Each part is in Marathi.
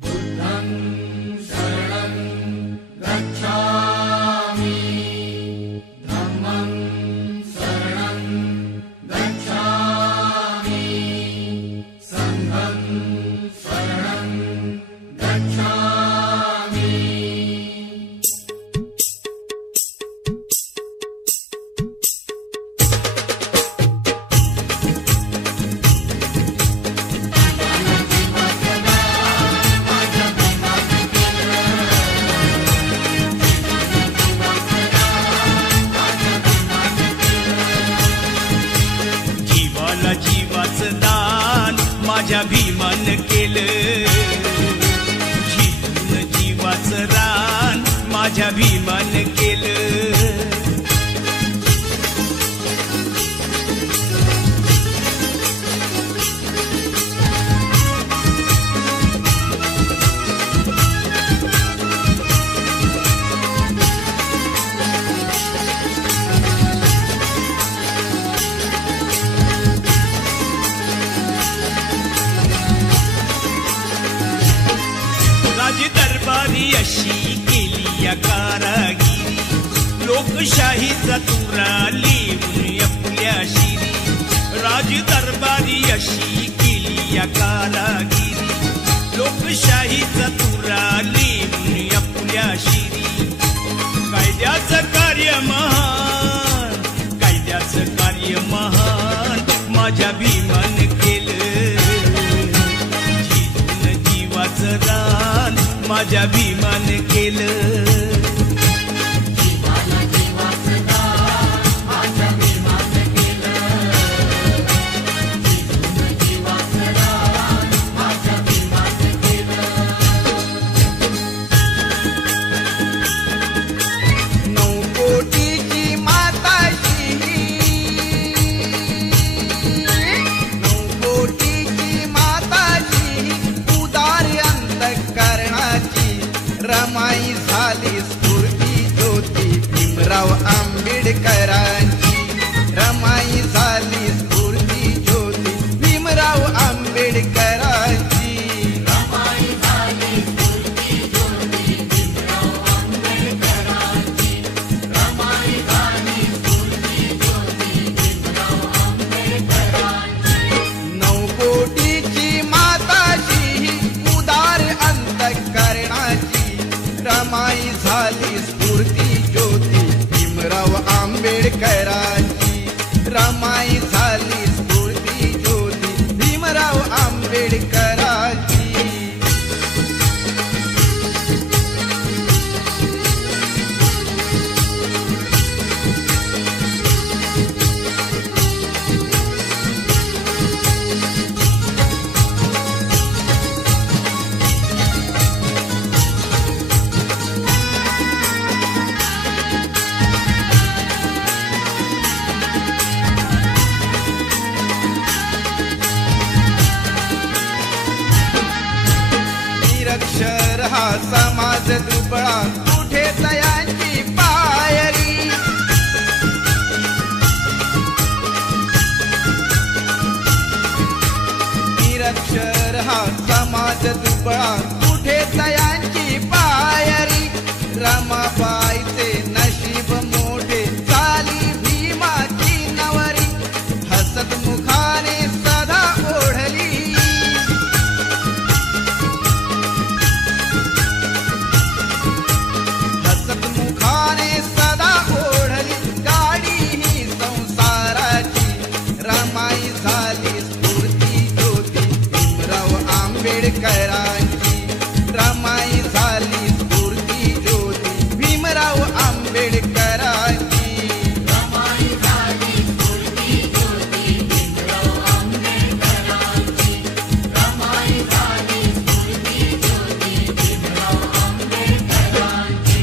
बुद्धं शरणं गच्छामि धम्मं शरणं गच्छामि संघं शरणं गच्छामि। जीवाचं दान माझ्या भीमान केलं, जीवन जीवाचं रान माझ्या भीमान केलं। दरबारी अशी केली या कारागिरी, लोकशाहीचा तुरा लिहून आपल्या शिरी। राज दरबारी अशी केली या कारागिरी, लोकशाहीचा तुरा लिहून आपल्या शिरी। कायद्याचं कार्य महान, कायद्याचं कार्य महान माझ्या भीमान केलं, जीवन जीवाचं रान माझ्या भीमान केलं। रमाई झाली स्फूर्ती ज्योती भीमराव आंबेडकरांची, रमाई झाली स्फूर्ती ज्योती भीमराव आंबेडकरांची। रमाई झाली स्फूर्ती ज्योती भीमराव आंबेडकरांची, रमाई झाली स्फूर्ती ज्योती भीमराव आंबेडकरांची। नऊ कोटीची माताची उदार अंतःकरणाची, रमाई झाली स्फूर्ती ज्योती भीमराव आंबेडकरांची, रमाई झाली स्फूर्ती ज्योती भीमराव आंबेडकरांची। निरक्षर हा समाज दुबळा कुठे तयांची पायरी, निरक्षर हा समाज दुबळा कुठे तयांची पायरी। रमाबाईचे नशीब मोठे झाली भीमाची नवरी, हसत मुखाने सदा ओढली, मुखाने सदा ओढली गाडी ही संसाराची। रमाई झाली स्फूर्ती ज्योती भीमराव आंबेडकरांची, रमाई झाली स्फूर्ती ज्योती भीमराव आंबेडकरांची। रमाई झाली स्फूर्ती ज्योती भीमराव आंबेडकरांची, रमाई झाली स्फूर्ती ज्योती भीमराव आंबेडकरांची।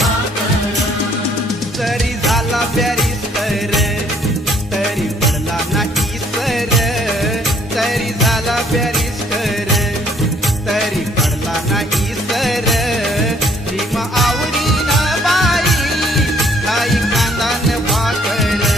भाकर जरी झाला बॅरिस्टर तरी पडला नाही सर जरी झाला बॅरिस्टर तरी पडला नाही सर भीम आवडीनं बाई खाई कांदान भाकर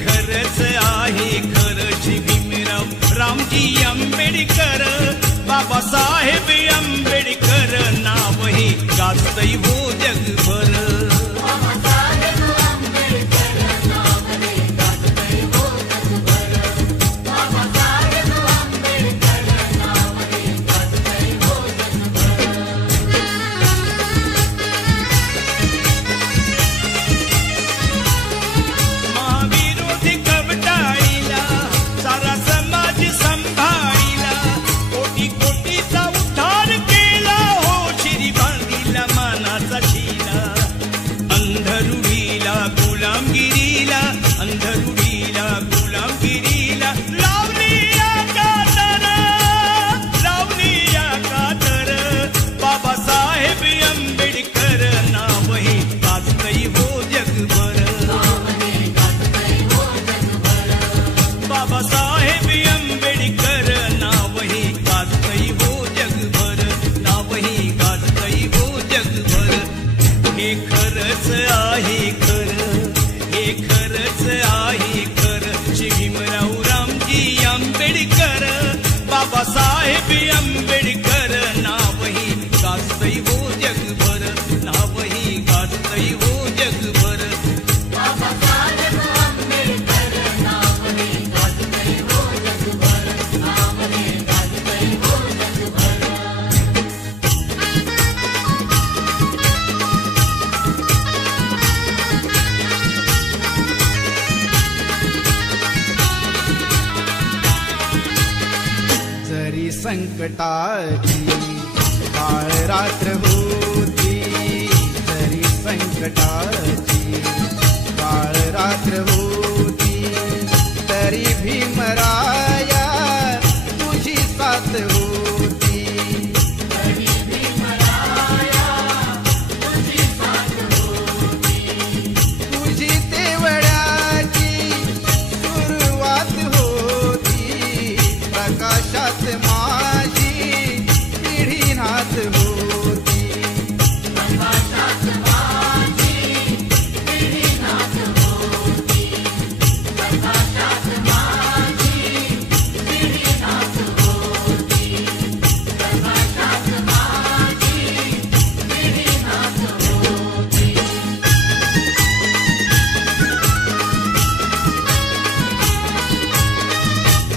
खरच आहे खरं श्री भीमराव रामजी आंबेडकर बाबासाहेब आंबेडकर नाव हे गाजतंय हो जगभर अंधरुडीला गुलामगिरीला लावली या कातर बाबासाहेब आंबेडकर नाव हे गाजतंय हो जगभर बाबासाहेब आंबेडकर नाव हे गाजतंय हो जगभर नाव हे गाजतंय हो जगभर हे खरंच आहे खरं हे खरंच आहे खरं श्री भीमराव रामजी आंबेडकर बाबासाहेब आंबेडकर नाव हे गाजतंय हो जगभर नाव हे गाजतंय हो जगभर बाबासाहेब आंबेडकर नाव हे गाजतंय हो जगभर नाव हे गाजतंय हो जगभर जरी संकटाची काळ रात्र होती जरी संकटाची काळ रात्र होती तरी भीमराया तुझी साथ होती तरी भीमराया तुझी साथ होती तुझी तेवढ्याची सुरुवात होती प्रकाशात माझी पिढीनाथ होती प्रकाशात माझी पिढीनाथ होती प्रकाशात माझी पिढीनाथ होती प्रकाशात माझी पिढीनाथ होती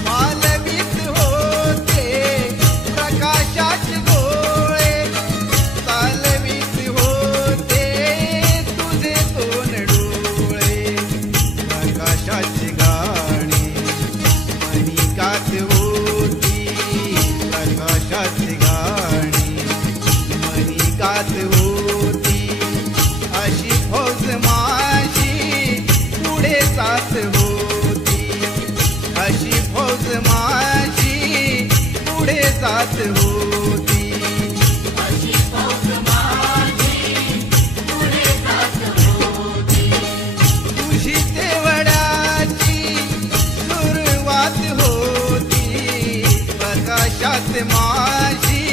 मालवीत होते प्रकाशाचे गोळे चालवीत होते तुझे दोन डोळे प्रकाशाची गाणी मनी गात होती प्रकाशाची गाणी मनी गात होती अशी फौज माझी पुढे जात होती अशी फौज माझी पुढे जात होती अशी फौज माझी पुढे जात होती तुझी तेवढ्याची सुरुवात होती प्रकाशात माझी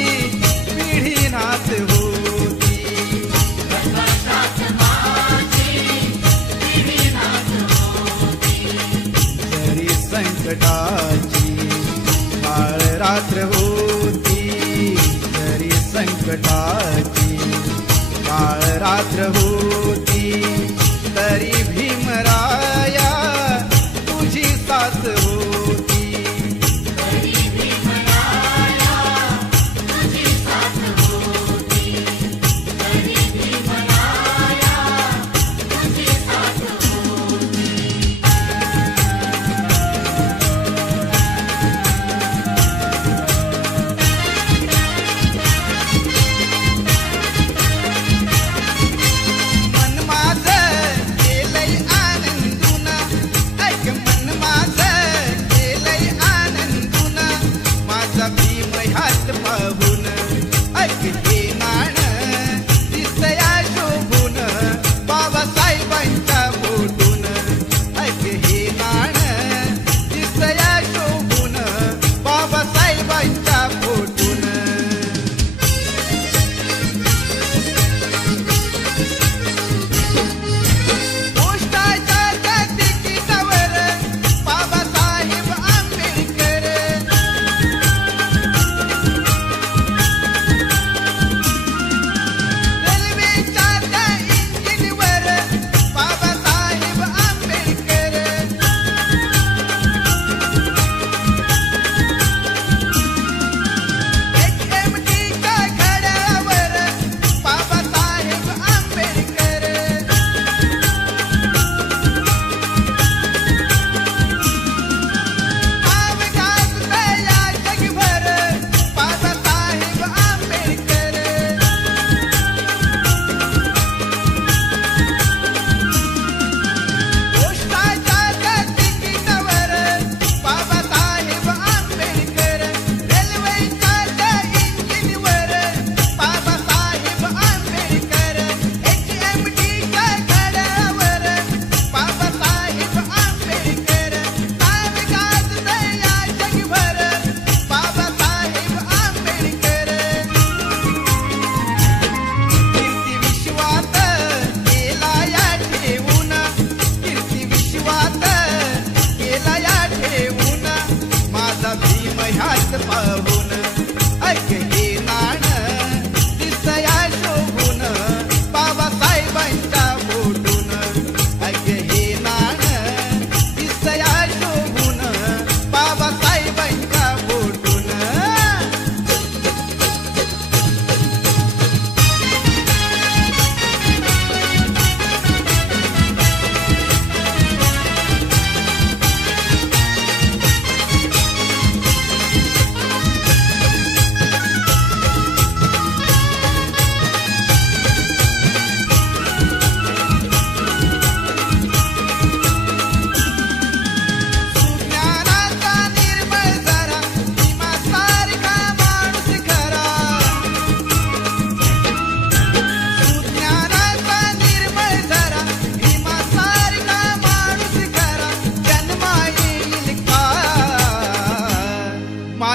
पिढीनाथ होती प्रकाशात माझी पिढीनाथ होती जरी संकटाची काळ रात्र होती जरी संकटाची काळ रात्र होती तरी भीमराया तुझी साथ होती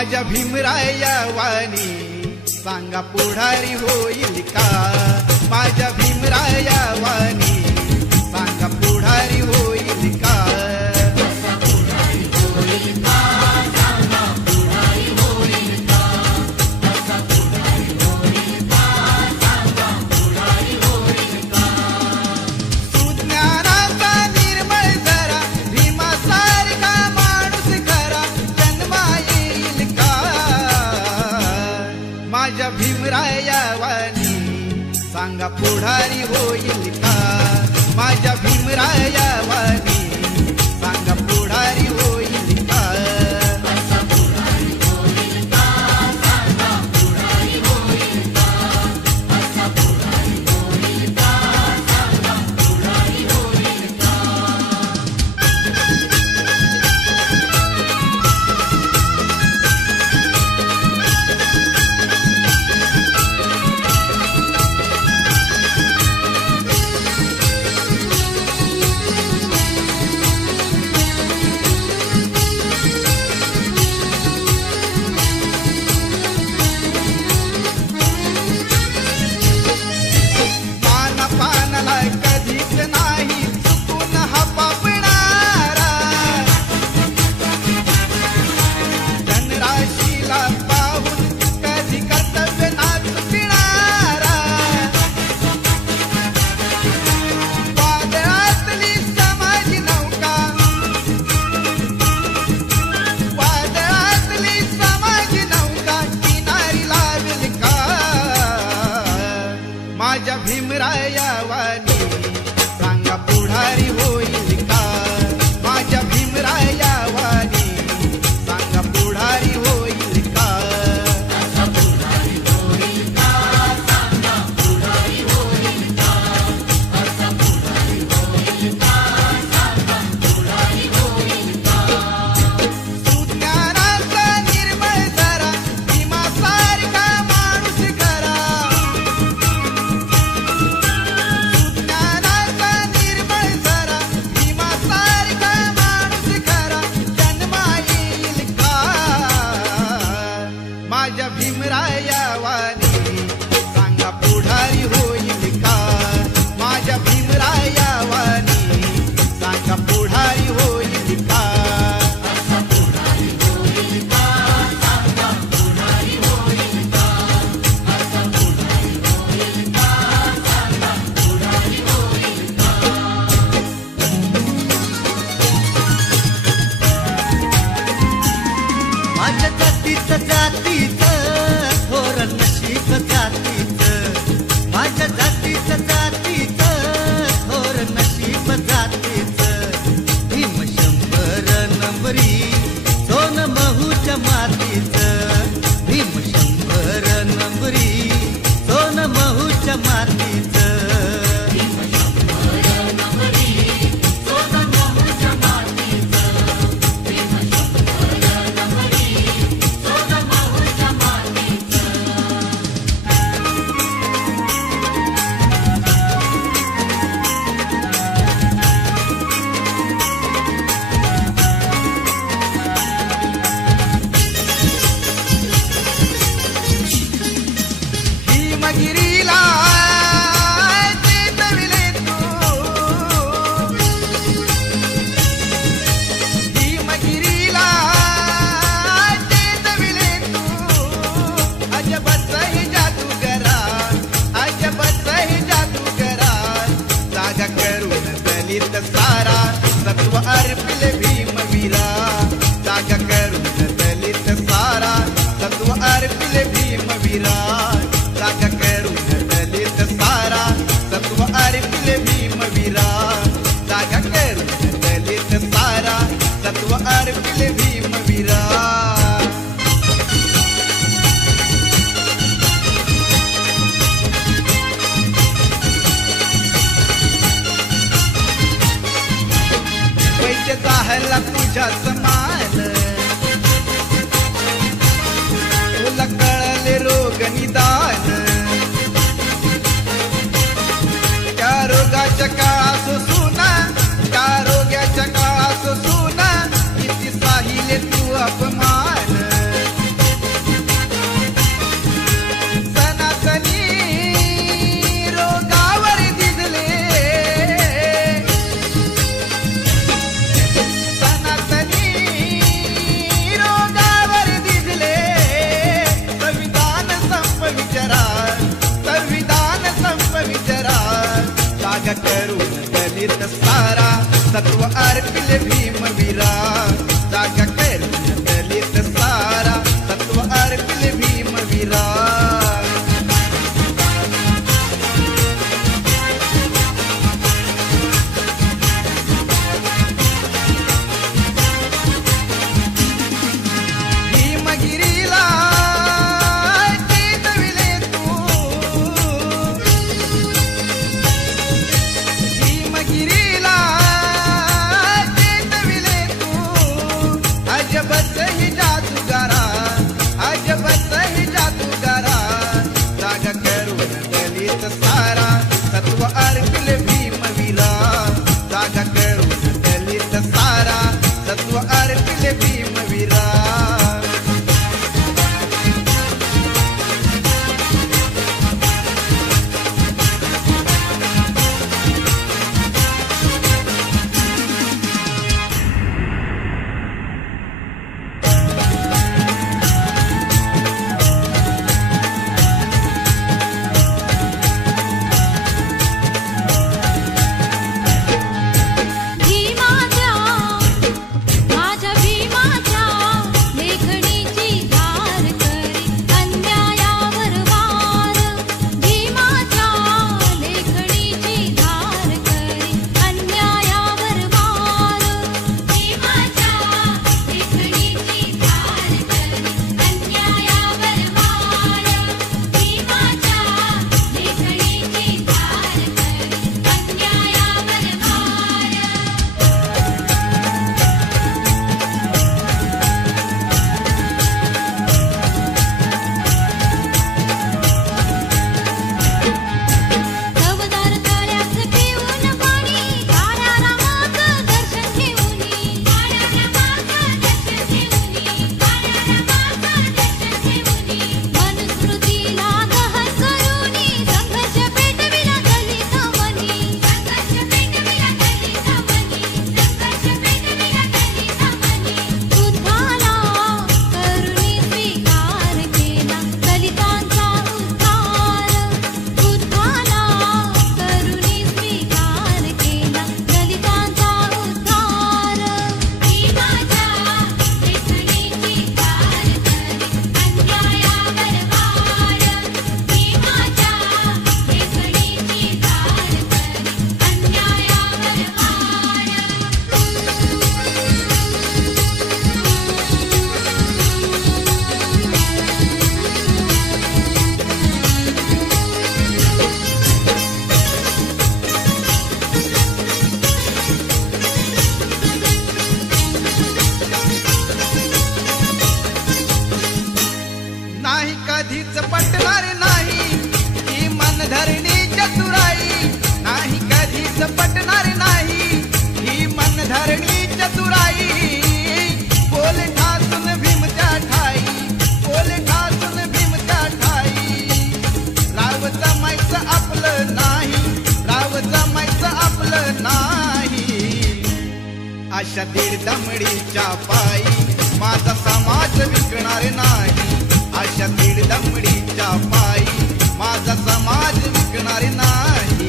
माझ्या भीमराया वाणी सांगा पुढारी होईल का? माझ्या भीमराया वाणी सांगा पुढारी होईल का? सुज्ञानाचा निर्मळ जरा भीमासारखा माणूस खरा जन्मा येईल का? माझ्या भीमराया वाणी सांगा पुढारी होईल का? माझ्या भीमराया वाणी सांगा पुढारी होईल का? पानाला कधीच नाही चुकून हा पापणारा, धनराशीला पाहून कधी कर्तव्य नाच पिणारा, वादळातली समाज नौका, वादळातली समाज नौका किनारी लावेल का? माझ्या भीमराया वाणी सांगा पुढारी होईल का? माझ्या भीमराया वाणी सांगा पुढारी होईल का? सुज्ञानाचा निर्मळ जरा भीमासारखा माणूस खरा, सुज्ञानाचा निर्मळ जरा भीमासारखा माणूस खरा जन्मा येईल का? माझ्या भीमराया वाणी सांगा पुढारी होईल का? माझ्या भीमराया वाणी सांगा पुढारी होईल का? माझ्या जातीचं जातीचं थोर नशीब जातीचं, माझ्या जातीचं जातीचं थोर नशीब जातीचं, भीम 100 नंबरी सोन महूच्या मातीचं, भीम 100 नंबरी सोन महूच्या मातीचं. सोन दलित सारा सत्व अर्पिले भीमवीरा जागा करून दलित सारा सत्व अर्पिले भीमवीरा भीमगिरीला चेतविले तू भीमगिरीला चेतविले तू अजबच ही जादूगारा अजबच ही जादूगारा जागा करून दलित सारा सत्व अर्पिले भीमवीरा जागा करून दलित सारा सत्व अर्पिले भीमवीरा भीमाच्या माझ्या भीमाच्या लेखणीची धार करी अन्यायावर वार भीमाच्या लेखणीची धार करी अन्यायावर वार भीमाच्या लेखणीची धार करी अन्यायावर वार भीमाच्या लेखणीची धार करी अन्यायावर वार नवदार तळ्यात पिऊन पाणी काळ्या रामाचं दर्शन घेऊनी काळ्या रामाचं दर्शन घेऊनी काळ्या रामाचं दर्शन घेऊनी मनुस्मृतीला दहन करूनी संघर्ष पेटविला दलित मनी संघर्ष पेटविला दलित मनी संघर्ष पेटविला दलित मनी बुद्धाला करुणी स्वीकार केला दलितांचा उद्धार बुद्धाला करुणी स्वीकार केला दलितांचा उद्धार भीमाच्या लेखणीची धार करी अन्यायावर वार भीमाच्या लेखणीची धार करी अन्यायावर नाही कधीच पटणार नाही ही मनधरणी चतुराई नाही कधीच पटणार नाही ही मनधरणी चतुराई बोल ठासून भीमच्या ठाई बोल ठासून भीमच्या ठाई राव जमायचं आपलं नाही राव जमायचं आपलं नाही अशा दीड दमडीच्या पायी माझा समाज विकणार नाही अशा दीड दमडीच्या पायी माझा समाज विकणार नाही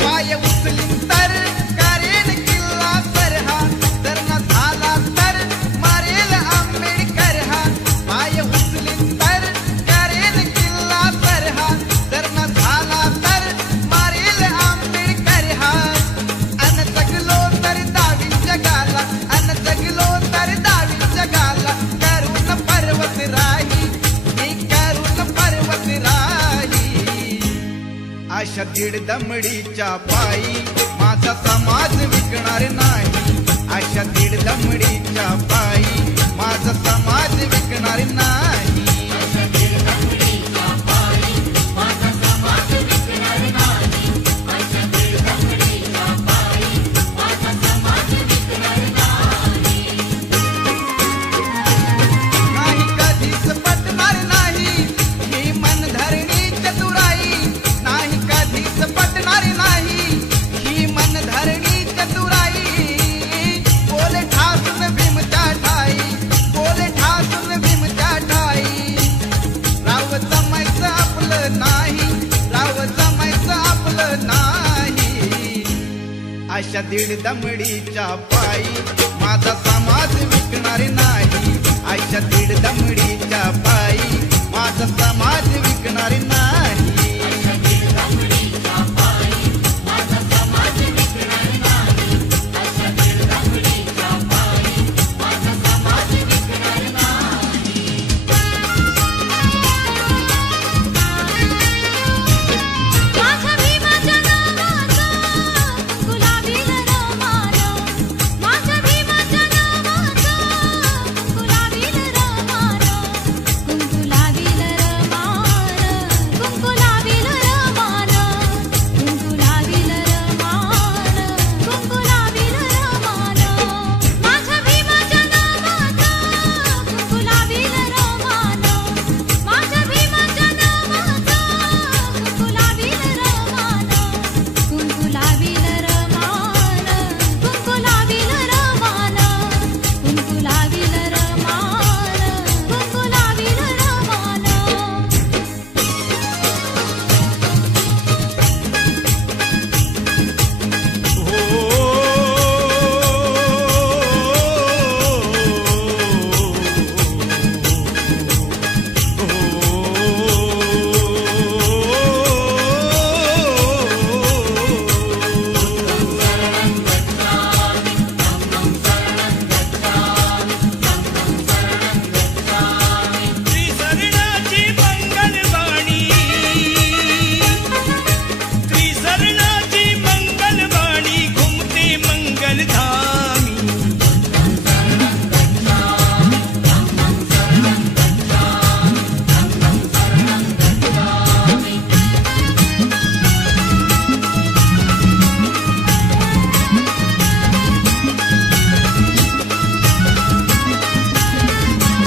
पाय उचलीन तर करेन किल्ला सरहा जर न झाला तर मारेल आंबेडकर हा पाय उचलीन तर करेन किल्ला सरहा जर न झाला तर मारेल आंबेडकर हा अन जगलो तर दावी जगाला अन जगलो तर दावी जगाला करून पर्वत राही मी करून पर्वत राही अशा दीड दमडीच्या पायी माझा समाज विकणार नाही अशा दीड दमडीच्या पायी माझा समाज विकणार नाही अशा दीड दमडीच्या पायी माझा समाज विकणार नाही आईच्या दीड दमडीच्या पायी माझा समाज विकणार नाही. आईच्या दीड दमडीच्या पायी माझा समाज विकणार नाही. माझ्या भीमाच्या नावाचं गुलाबील रमान, माझ्या भीमाच्या नावाचं गुलाबील रमान, गुलाबील रमान, गुलाबील रमान, गुलाबील रमान, गुलाबील रमान. माझ्या भीमाच्या नावाचं गुलाबील रमान, माझ्या भीमाच्या नावाचं गुलाबील रमान, गुलाबील रमान, गुलाबील रमान, गुलाबील रमान, गुलाबील रमान. त्रिसरणाची मंगलवाणी, त्रिसरणाची मंगलवाणी घुमते मंगलधामी.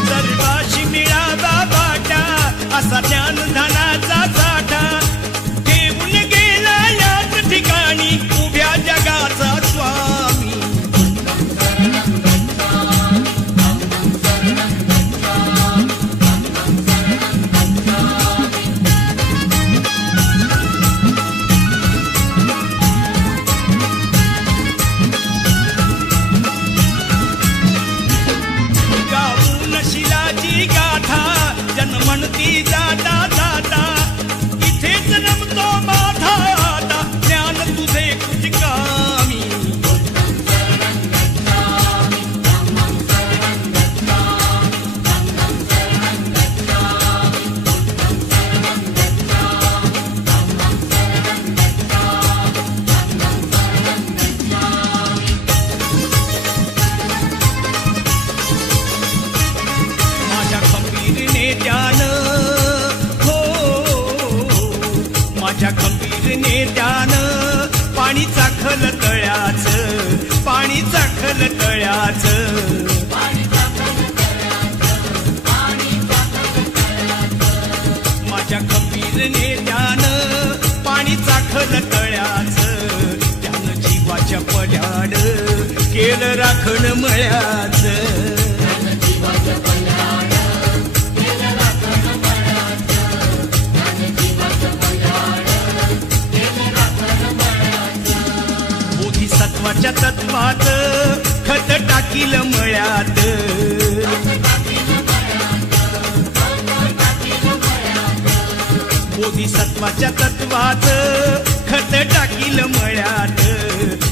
सर्वाशी मिळावा वाटा असा ज्ञानधनाचा साठा, घेऊन गेला याच ठिकाणी उभ्या जगाचा स्वामी. गाऊन शिलाची गाथा जन्मणती जाता जाता, इथेच रमतो माझा आता ज्ञान तुझे कुचकामी. माझ्या खंबीर नेत्यानं, हो माझ्या खंबीर नेत्यानं पाणी चाखल तळ्याचं, पाणी चाखल तळ्याचं. माझ्या खंबीर नेत्यानं पाणी चाखल तळ्याचं, त्यानं जीवाच्या पल्याड केलं राखण मळ्याचं. बोधिसत्वाच्या तत्वात खत टाकील मळ्यात, बोधिसत्वाच्या तत्वात खत टाकील मळ्यात,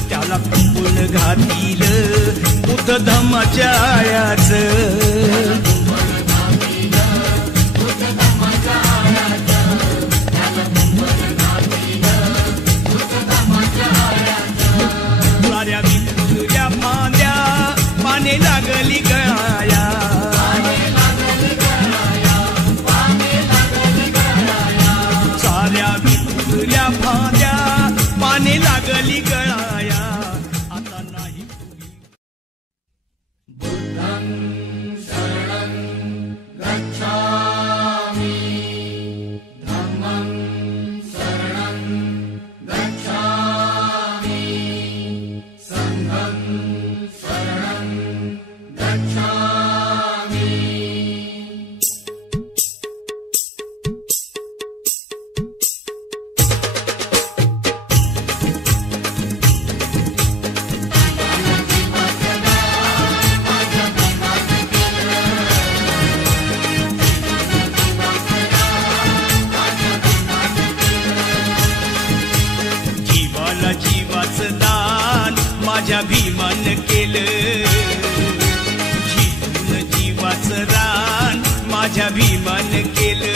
त्याला कुंपण घातील बुद्ध धम्माच्या आळ्याचं. साऱ्या विखुरल्या फांद्या पाने लागली गळाया, साऱ्या विखुरल्या फांद्या पाने लागली गळाया, आता नाही पुरी. माझ्या भीमान केलं.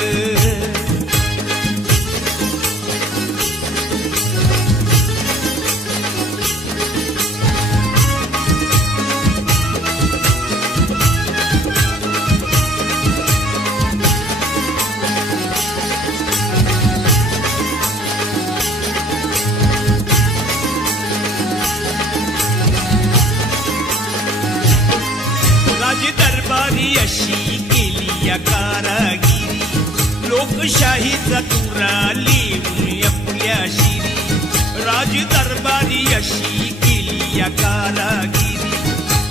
दरबारी अशी केली या कारागिरी, लोकशाहीचा तुरा लिहून आपल्या शिरी. राज दरबारी अशी केली या कारागिरी,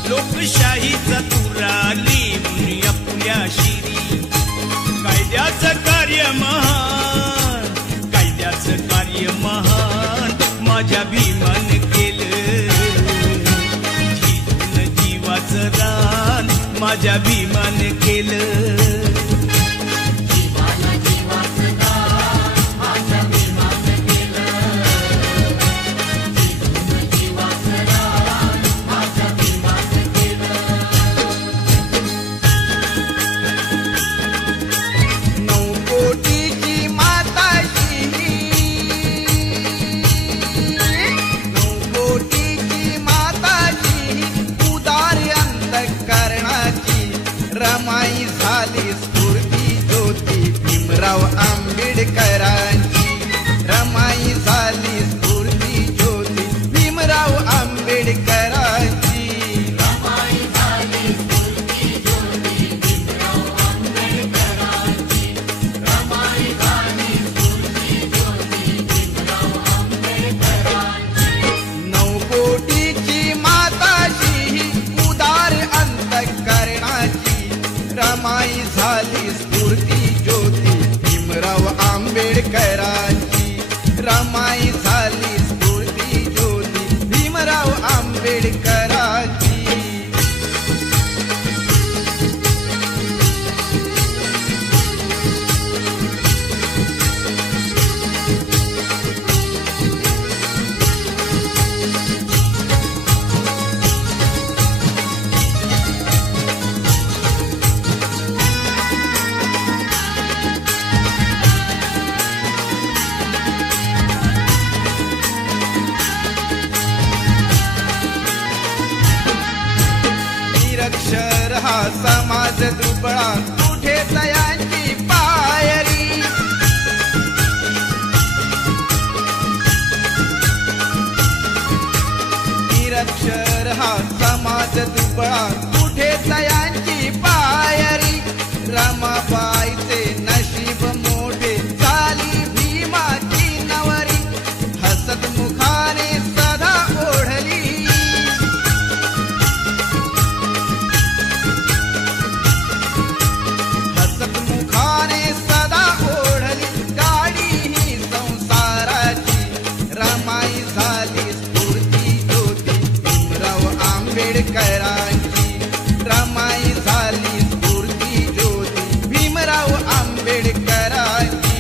लोकशाहीचा तुरा लिहून आपल्या शिरी. कायद्याचं कार्य महान, कायद्याचं कार्य महान, माझ्या भीमान केलं. जीवाचं रान माझ्या भीमान केलं. जीवाला जीवाचं दान माझ्या भीमान केलं. जीवाचं दान माझ्या भीमान केलं. 9 कोटीची माताची, 9 कोटीची माताची, उदार अंतःकरणाची, रमाई झाली स्फूर्ती ज्योती भीमराव आंबेडकरांची. रमाई झाली स्फूर्ती ज्योती भीमराव आंबेडकरांची. रमाई झाली स्फूर्ती ज्योती भीमराव आंबेडकरांची. रमाई झाली स्फूर्ती ज्योती भीमराव आंबेडकरांची. 9 कोटीची माताची, उदार अंतःकरणाची, रमाई झाली स्फूर्ती ज्योती भीमराव आंबेडकरांची. रमाई झाली स्फूर्ती ज्योती भीमराव आंबेडकरांची. निरक्षर हा समाज दुबळा, कुठे तयांची पायरी. निरक्षर हा समाज दुबळा, कुठे तयांची पायरी. रमाबाईचे नशीब मोठे, झाली भीमाची नवरी. हसत मुखाने सदा ओढली, हसत मुखाने सदा ओढली, गाडी ही संसाराची. रमाई झाली स्फूर्ती ज्योती भीमराव आंबेडकरांची. रमाई झाली स्फूर्ती ज्योती भीमराव आंबेडकरांची.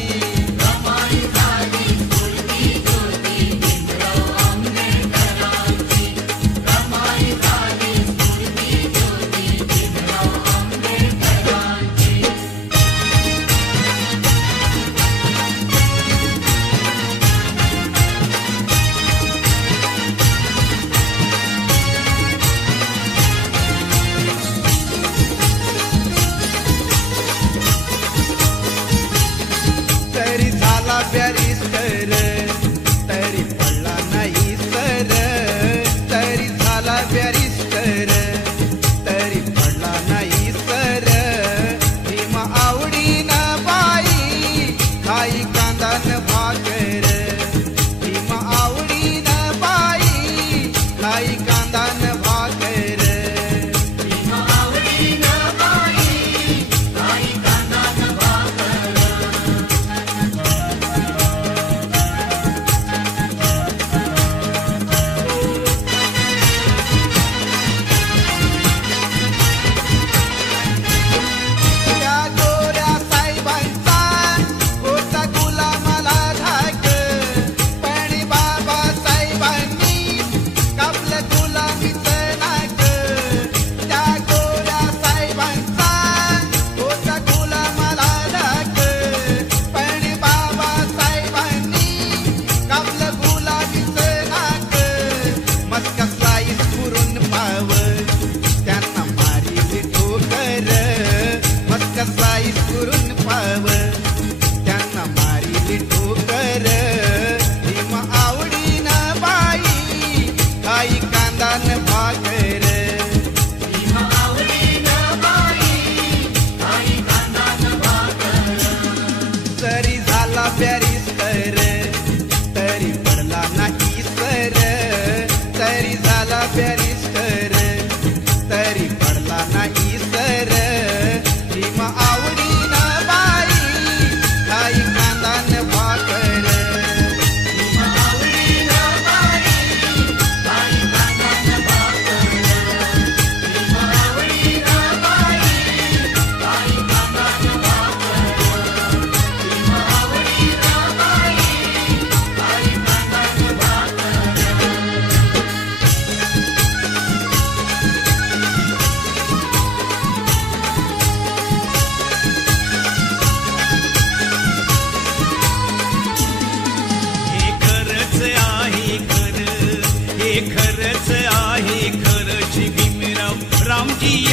रमाई झाली स्फूर्ती ज्योती भीमराव आंबेडकरांची. रमाई झाली स्फूर्ती ज्योती भीमराव आंबेडकरांची. तरी झाला बॅरिस्टर, तरी पडला नाही सर. तरी झाला बॅरिस्टर, तरी पडला नाही सर. भीमा आवडीनं बाई, खाई कांदा न भाकर. भीमा आवडीनं बाई, खाई कांदा न भाकर. भीमा आवडीनं बाई, काही कांदा न भाकर.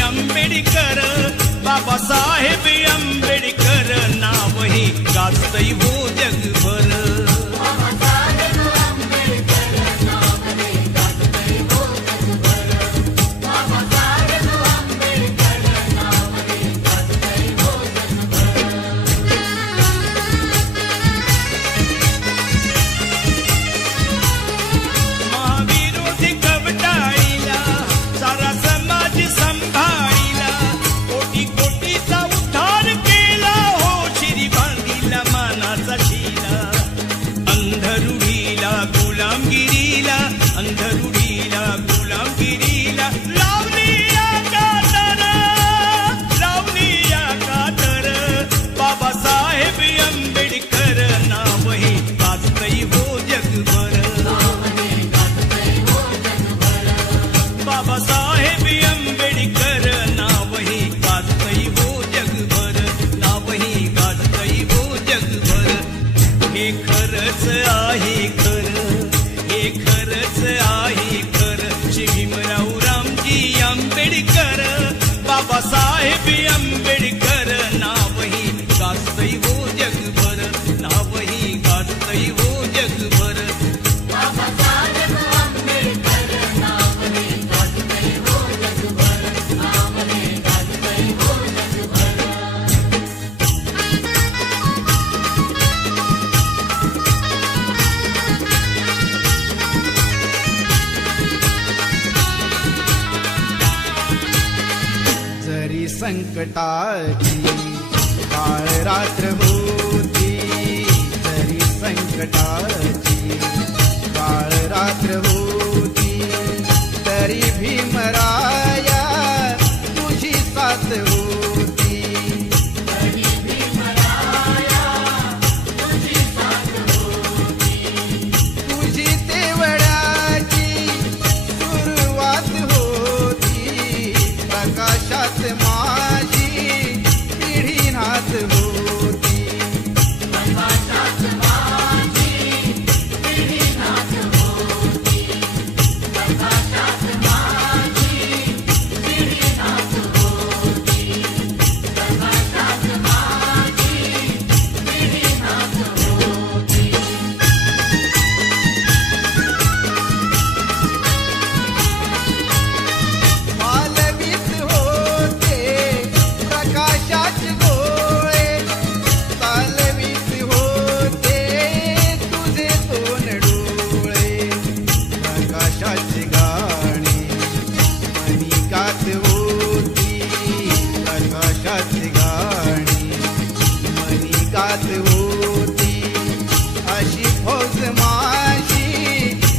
आंबेडकर बाबासाहेब आंबेडकर नाव हे गाजतय हो जगभर महाविरोधी कवटाळीला सारा समाज संभाळीला कोटी कोटीचा उद्धार केला हो शिरी बांधिला मानाचा शिला अंधरुढीला गुलामगिरीला अंधरुढीला गुलामगिरीला लावली या कातर बाबासाहेब आंबेडकर नाव हे गाजतय हो जगभर बाबासाहेब आंबेडकर नाव हे गाजतय हो जगभर नाव हे गाजतय हो जगभर हे खरंच आहे खरं हे खरंच आहे खरं श्री भीमराव रामजी आंबेडकर बाबासाहेब आंबेडकर नाव हे गाजतय हो जगभर नाव हे गाजतय हो जगभर जरी संकटाची काळ रात्र होती जरी संकटाची काळ रात्र होती तरी भीमराया तुझी साथ होती तुझी तेवढ्याची सुरुवात होती प्रकाशात माझी पिढीनाथ होती मालवीत होते प्रकाशाचे गोळे चालवीत होते तुझे दोन डोळे प्रकाशाची गाणी मनी गात होती प्रकाशाची गाणी मनी गात होती अशी फौज माझी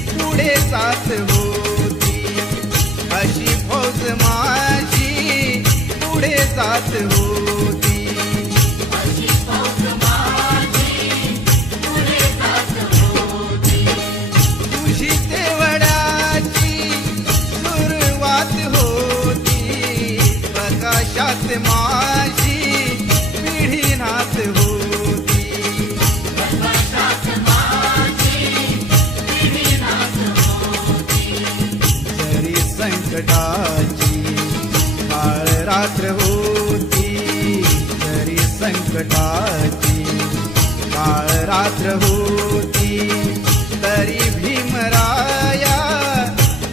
पुढे जात होती अशी फौज माझी पुढे जात होती तुझी तेवढ्याची सुरुवात होती प्रकाशात माझी पिढीनाथ होती जरी संकटाची काळ रात्र होती जरी संकटाची काळ रात्र होती तरी भीमराया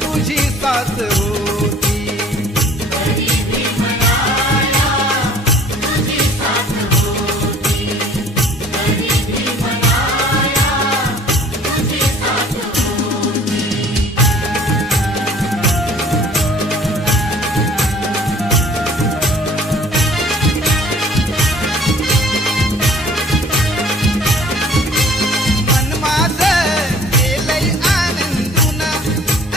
तुझी साथ होती मन माझं केलंय आनंदून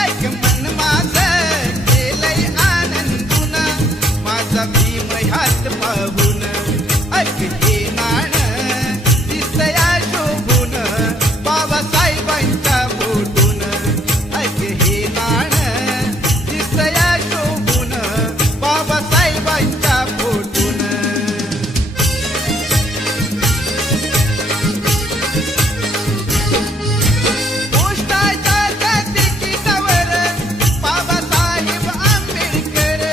ऐक मन माझं केलंय आनंदून माझा भीम ह्यात पाहून ऐक हे नाण दिसतया शोभून बाबासाहेबांच्या फोटून ऐक हे नाण दिसतया शोभून बाबासाहेबांच्या फोटून पोस्टाच्या तिकिटावर बाबासाहेब आंबेडकर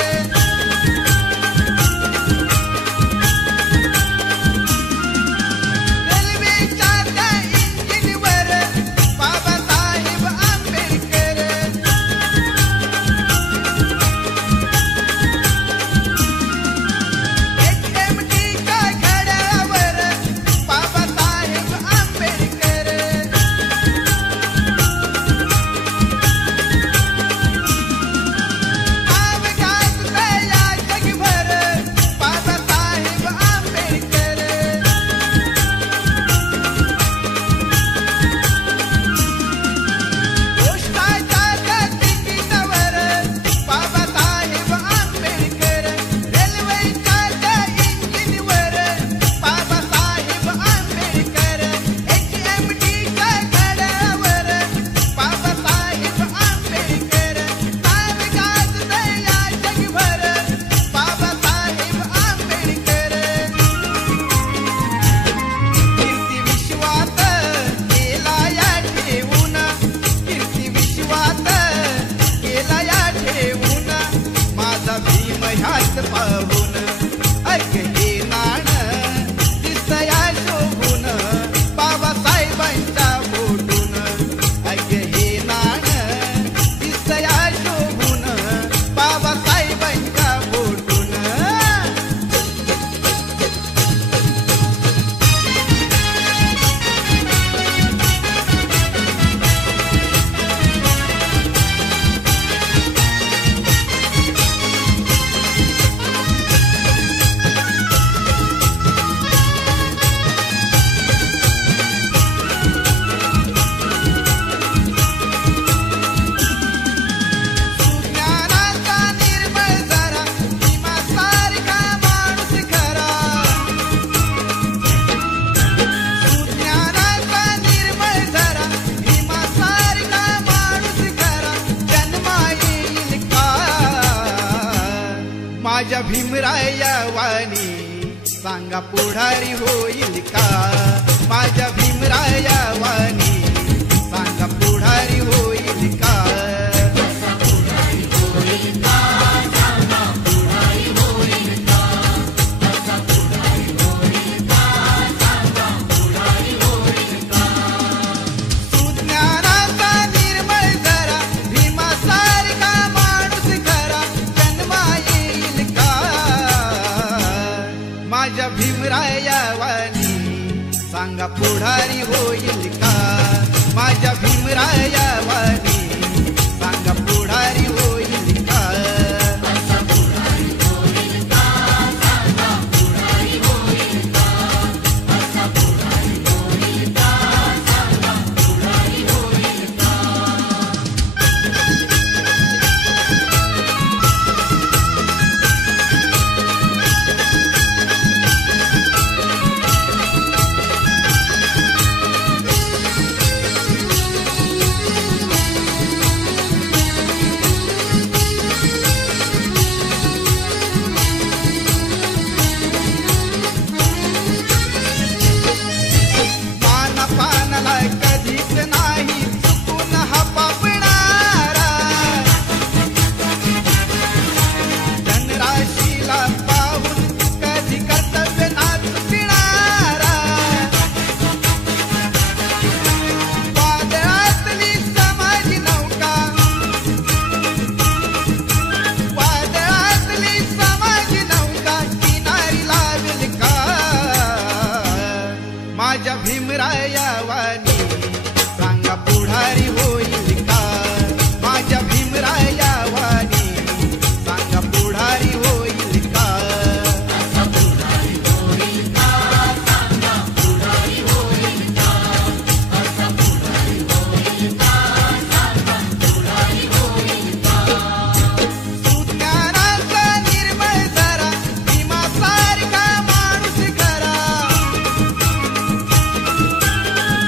भीमराया वाणी सांगा पुढारी होईल का माझ्या भीमराया वाणी सांगा पुढारी होईल का सुज्ञानाचा निर्मळ जरा भीमासारखा माणूस खरा जन्मा येईल का माझ्या भीमराया वाणी सांगा पुढारी होईल का माझ्या भीमराया वाणी सांगा पुढारी होईल का पानाला कधीच नाही चुकून हा पापणारा धनराशीला पाहून कधी कर्तव्य ना चुकणारा वादळातली समाज नौका वादळातली समाज नौका किनारी लावेल का माझ्या भीमराया वाणी सांगा पुढारी होईल का माझ्या भीमराया वाणी सांगा पुढारी होईल का सुज्ञानाचा निर्मळ जरा भीमासारखा माणूस खरा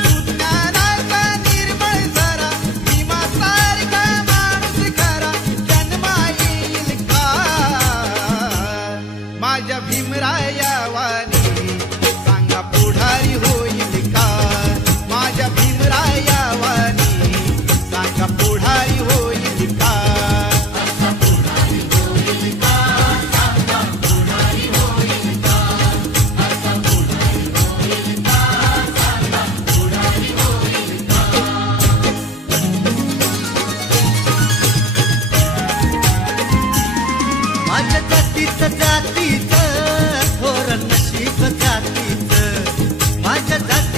सुज्ञानाचा निर्मळ जरा भीमासारखा माणूस खरा जन्मा येईल का माझ्या भीमराया वाणी सांगा पुढारी होईल का माझ्या भीमराया वाणी सांगा पुढारी होईल का माझ्या जातीचं जातीचं थोर नशीब जातीचं माझ्या जाती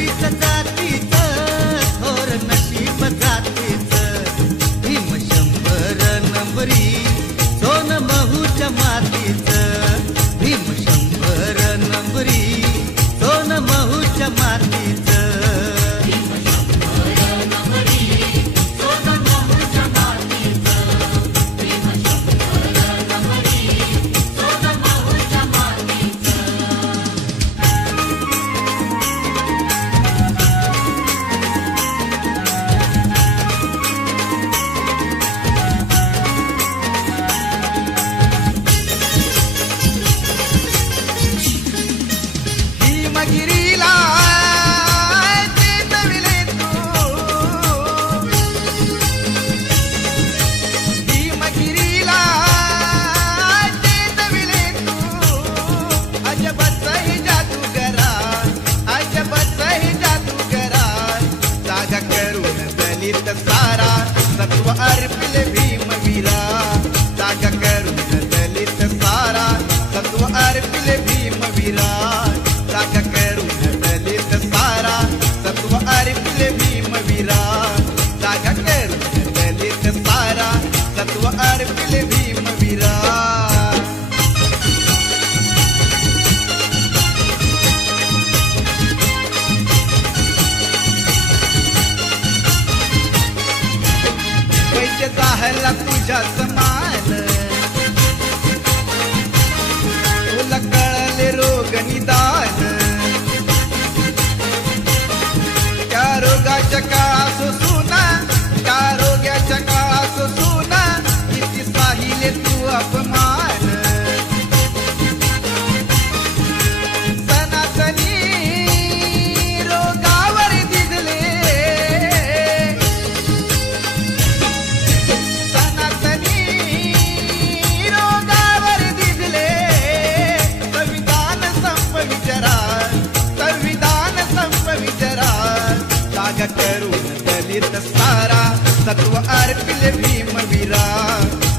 सत्व अर्पिले भीमवीरा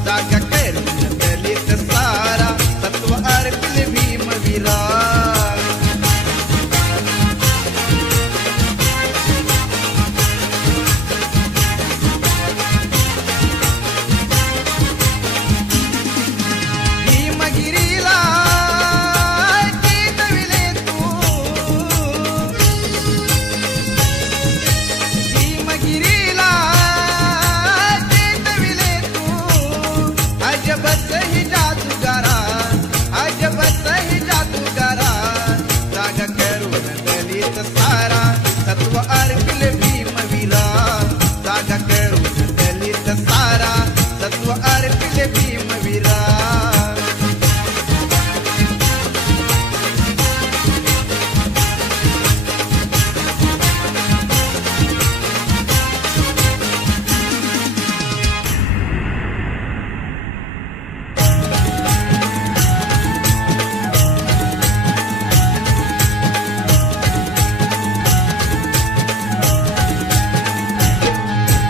जागा करून दलित सारा सत्व अर्पिले भीमवीरा भीमगिरीला चेतविले तू भीमगिरीला चेतविले तू अजबच ही जादूगारा अजबच ही जादूगारा जागा करून दलित सारा सत्व अर्पिले भीमवीरा जागा करून दलित सारा सत्व अर्पिले भीमवीरा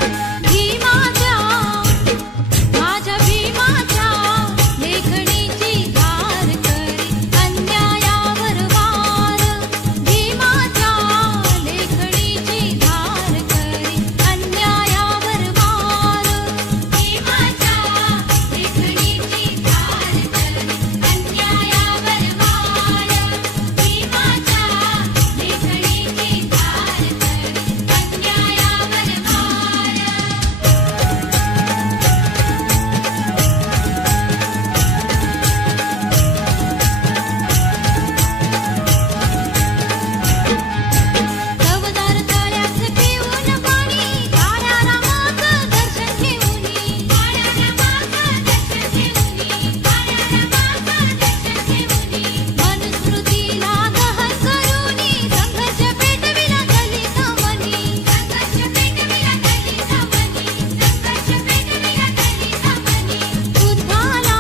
भीमाच्या माझ्या भीमाच्या लेखणीची धार करी अन्यायावर वार भीमाच्या लेखणीची धार करी अन्यायावर वार भीमाच्या लेखणीची धार करी अन्यायावर वार भीमाच्या लेखणीची धार करी अन्यायावर वार चवदार तळ्यात पिऊन पाणी काळ्या रामाचं दर्शन घेऊनी काळ्या रामाचं दर्शन घेऊनी काळ्या रामाचं दर्शन घेऊनी मनुस्मृतीला दहन करूनी संघर्ष पेटविला दलित मनी संघर्ष पेटविला दलित मनी संघर्ष पेटविला दलित मनी बुद्धाला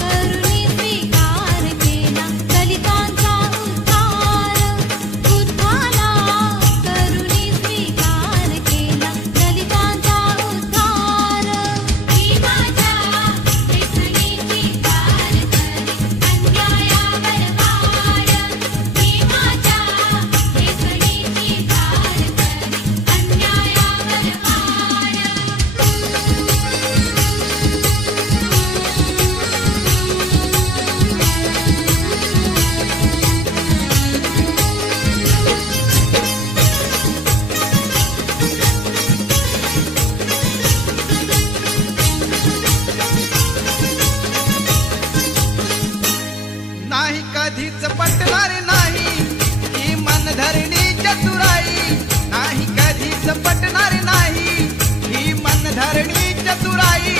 करुणी स्वीकार केला दलितांचा उद्धार बुद्धाला करुणी स्वीकार केला दलितांचा उद्धार भीमाच्या लेखणीची धार करी अन्यायावर वार भीमाच्या लेखणीची धार करी अन्यायावर नाही कधीच पटणार नाही ही मनधरणी चतुराई नाही कधीच पटणार नाही ही मनधरणी चतुराई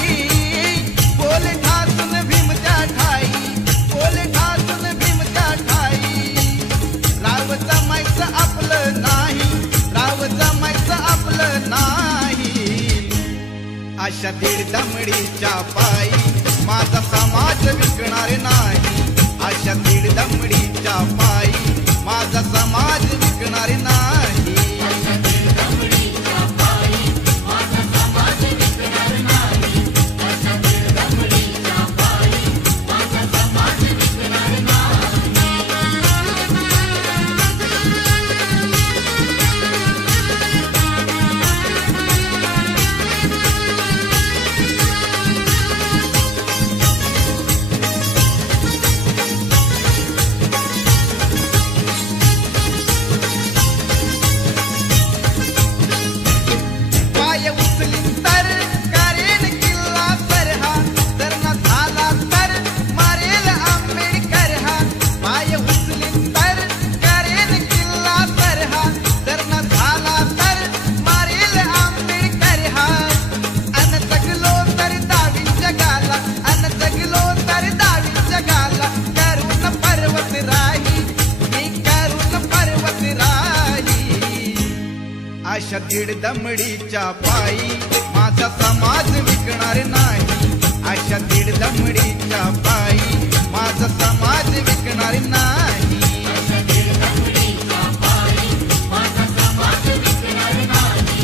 बोल ठासून भीमच्या ठाई बोल ठासून भीमच्या ठाई राव जमायचं आपलं नाही राव जमायचं आपलं नाही अशा दीड दमडीच्या पायी माझा समाज विकणार नाही अशा दीड दमडीच्या पायी माझा समाज विकणार नाही पाय उचलीन तर करेन किल्ला सरहा जर न झाला तर मारेल आंबेडकर हा पाय उचलीन तर करेन किल्ला सरहा जर न झाला तर मारेल आंबेडकर हा अन जगलो तर दावी जगाला अन जगलो तर दावी जगाला करून पर्वत राही मी करून पर्वत राही अशा दीड दमडीच्या पायी माझा समाज विकणार नाही अशा दीड दमडीच्या पायी माझा समाज विकणार नाही माझा समाज विकणार नाही.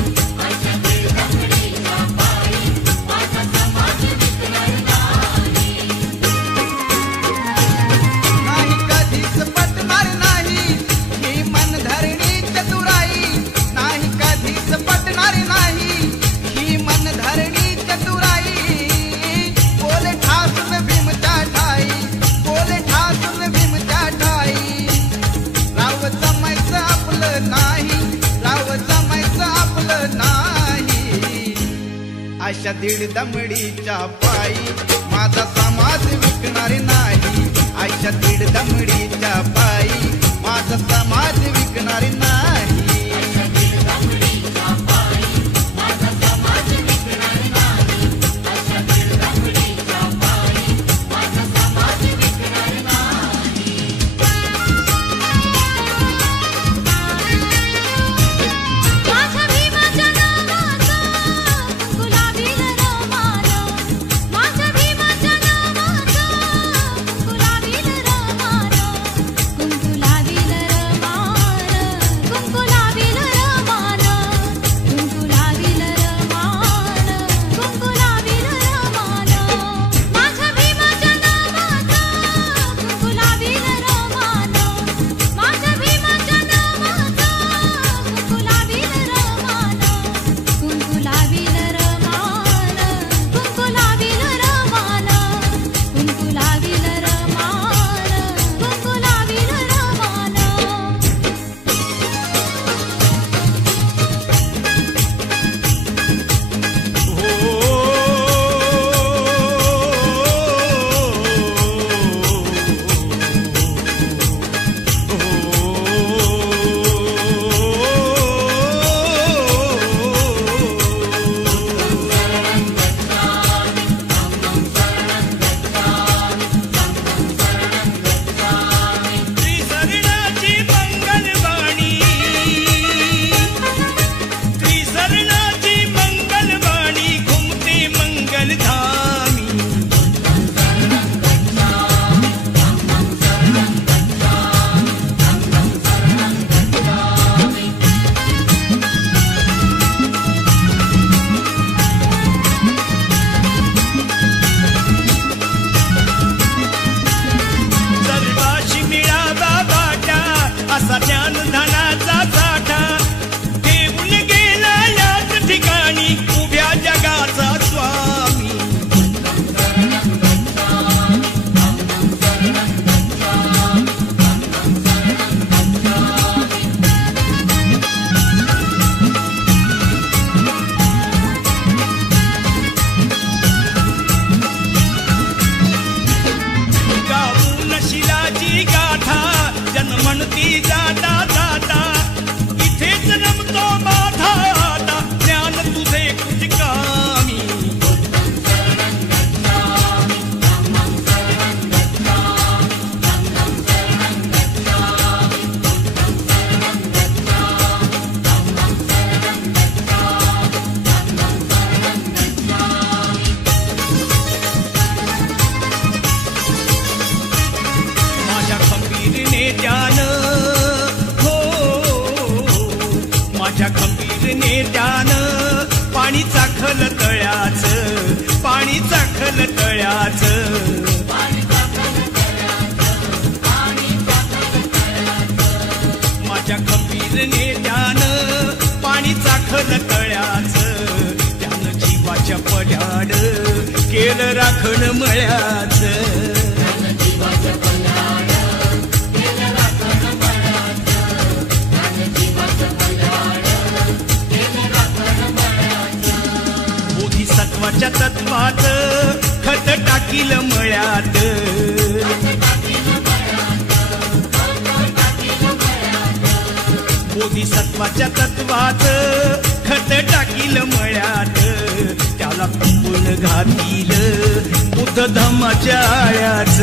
अशा दीड दमडीच्या पायी माझा समाज विकणार नाही. अशा दीड दमडीच्या पायी माझा समाज विकणार नाही. माझ्या भीमाच्या नावाचा गुलाबील रमान, माझ्या भीमाच्या नावाचा गुलाबील रमान, गुलाबील रमान, गुलाबील रमान, गुलाबील रमान, गुलाबील रमान. माझ्या भीमाच्या नावाचा गुलाबील रमान, माझ्या भीमाच्या नावाचा गुलाबील रमान, गुलाबील रमान, गुलाबील रमान, गुलाबील रमान, गुलाबील रमान. त्रिसरणाची मंगलवाणी, त्रिसरणाची मंगलवाणी घुमते मंगलधामी. सर्वाशी मिळावा वाटा असा ज्ञानधनाचा साठा, देऊन गेला याच ठिकाणी उभ्या जगाचा स्वामी. गाऊन शिलाची गाथा जन्मणती जाता जाता, इथेच रमतो माझा आता ज्ञान तुझे कुचकामी. माझ्या खंबीरने ध्यान, हो माझ्या खंबीरने ध्यान, पाणी चाखल तळ्याच, पाणी चाखल तळ्याच. माझ्या खंबीरने ध्यान, पाणी चाखल तळ्याच, त्यानं जीवाच्या पल्याड केलं राखण मळ्याच. बोधिसत्वाच्या तत्वात खत टाकील मळ्यात, बोधिसत्वाच्या तत्वात खत टाकील मळ्यात, त्याला कुंपून घातील बुद्ध धम्माच्या आळ्याच.